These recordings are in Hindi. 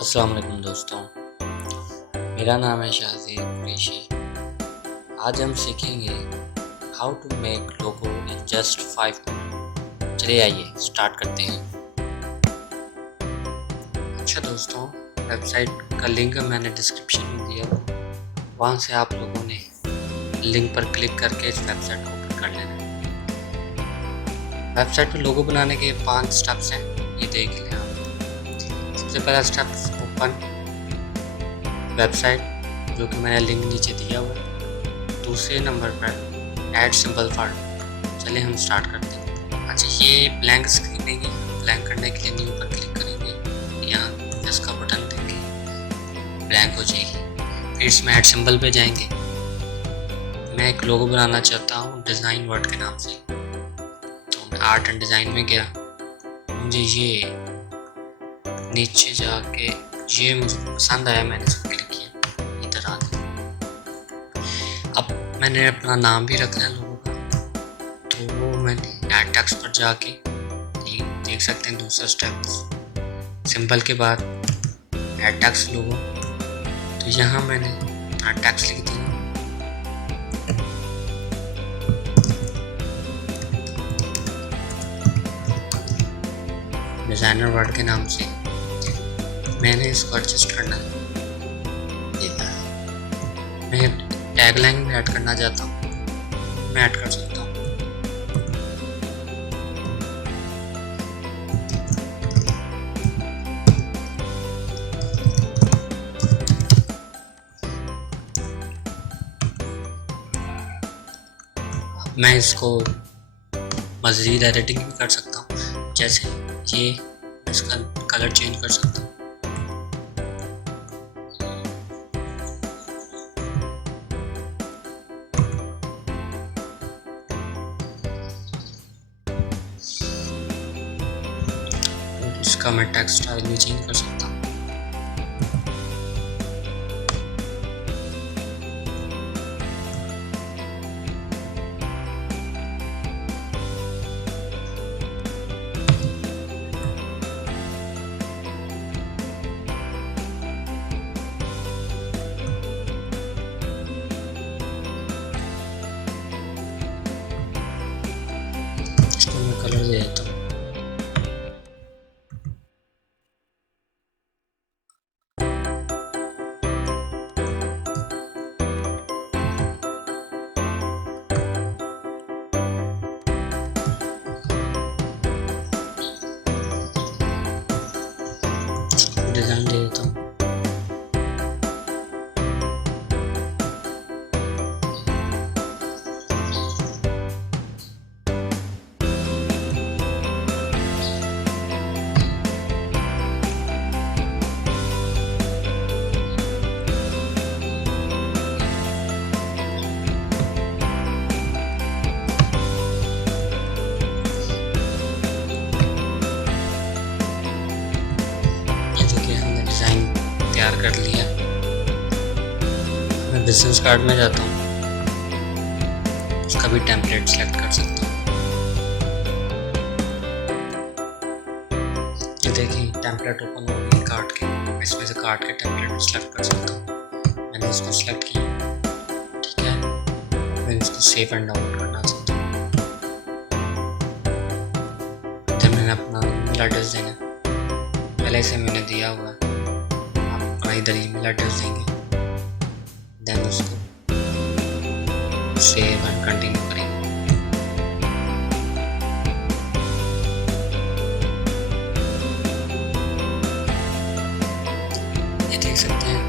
अस्सलाम वालेकुम दोस्तों, मेरा नाम है शाहज़ी कुरैशी। आज हम सीखेंगे how to make logo in just 5 minute. चलिए आइए स्टार्ट करते हैं। अच्छा दोस्तों, वेबसाइट का लिंक मैंने डिस्क्रिप्शन में दिया हुआ, वहाँ से आप लोगों ने लिंक पर क्लिक करके इस वेबसाइट को ओपन कर लेना है। वेबसाइट पर लोगो बनाने के 5 स्टेप्स हैं, ये देख लें आप। सबसे पहला स्टेप ओपन वेबसाइट, जो कि मैंने लिंक नीचे दिया हुआ है। दूसरे नंबर पर ऐड सिंबल फॉर। चलिए हम स्टार्ट करते हैं। अच्छा, ये ब्लैंक स्क्रीन है, ब्लैंक करने के लिए न्यू पर क्लिक करेंगे, यहाँ इसका बटन देंगे, ब्लैंक हो जाएगी। फिर इसमें ऐड सिंबल पे जाएंगे। मैं एक लोगो बनाना चाहता हूँ डिज़ाइन वर्ड के नाम से, तो मैं आर्ट एंड डिज़ाइन में गया। मुझे ये नीचे जाके ये मुझे पसंद आया, मैंने इसको क्लिक किया, इधर आ गया। अब मैंने अपना नाम भी रखना है लोगों का, तो वो मैंने ऐड टेक्स्ट पर जाके ये देख सकते हैं। दूसरा स्टेप सिंबल के बाद ऐड टेक्स्ट लोगो, तो यहाँ मैंने अपना टेक्स्ट लिख दिया। डिज़ाइनर वर्ड के नाम से मैंने इसको एडजस्ट करना है। मैं टैगलाइन भी ऐड करना चाहता हूँ, मैं ऐड कर सकता हूँ। मैं इसको मज़ीद एडिटिंग भी कर सकता हूँ, जैसे ये इसका कलर चेंज कर सकता हूँ। इसका मैं टेक्स्ट स्टाइल भी चेंज कर सकता हूँ। इसको मैं कलर दे देता हूँ। डिज़ाइन दे देता हूँ। तैयार कर लिया। मैं बिजनेस कार्ड में जाता हूँ, उसका भी टेम्पलेट सेलेक्ट कर सकता हूँ। ये देखिए टेम्पलेट ओपन हो गई कार्ड के, इसमें से कार्ड के टेम्पलेट सेलेक्ट कर सकता हूँ। मैंने इसको सेलेक्ट किया, ठीक है। मैं इसको सेव एंड डाउनलोड करना चाहता हूँ। जब मैंने अपना ईमेल एड्रेस देना, पहले से मैंने दिया हुआ है, इधर ईमेल एड्रेस देंगे, देन उसको सेव एंड कंटिन्यू करेंगे। ये देख सकते हैं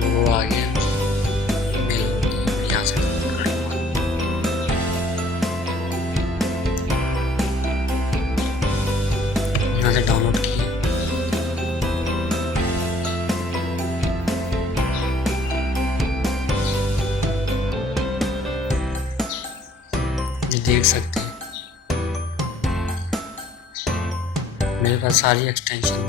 लोगो आ गया। ईमेल यहाँ से डाउनलोड किया। देख सकते हैं मेरे पास सारी एक्सटेंशन